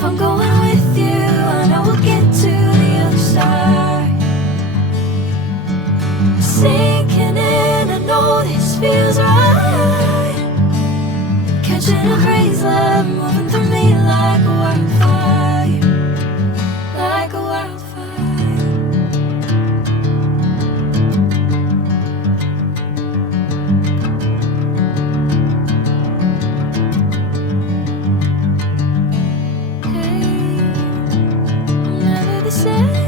If I'm going with you, I know we'll get to the other side. Sinking in, I know this feels right. Catching a crazy love moving through me like a wildfire, like a wildfire. Hey, I'm never the same.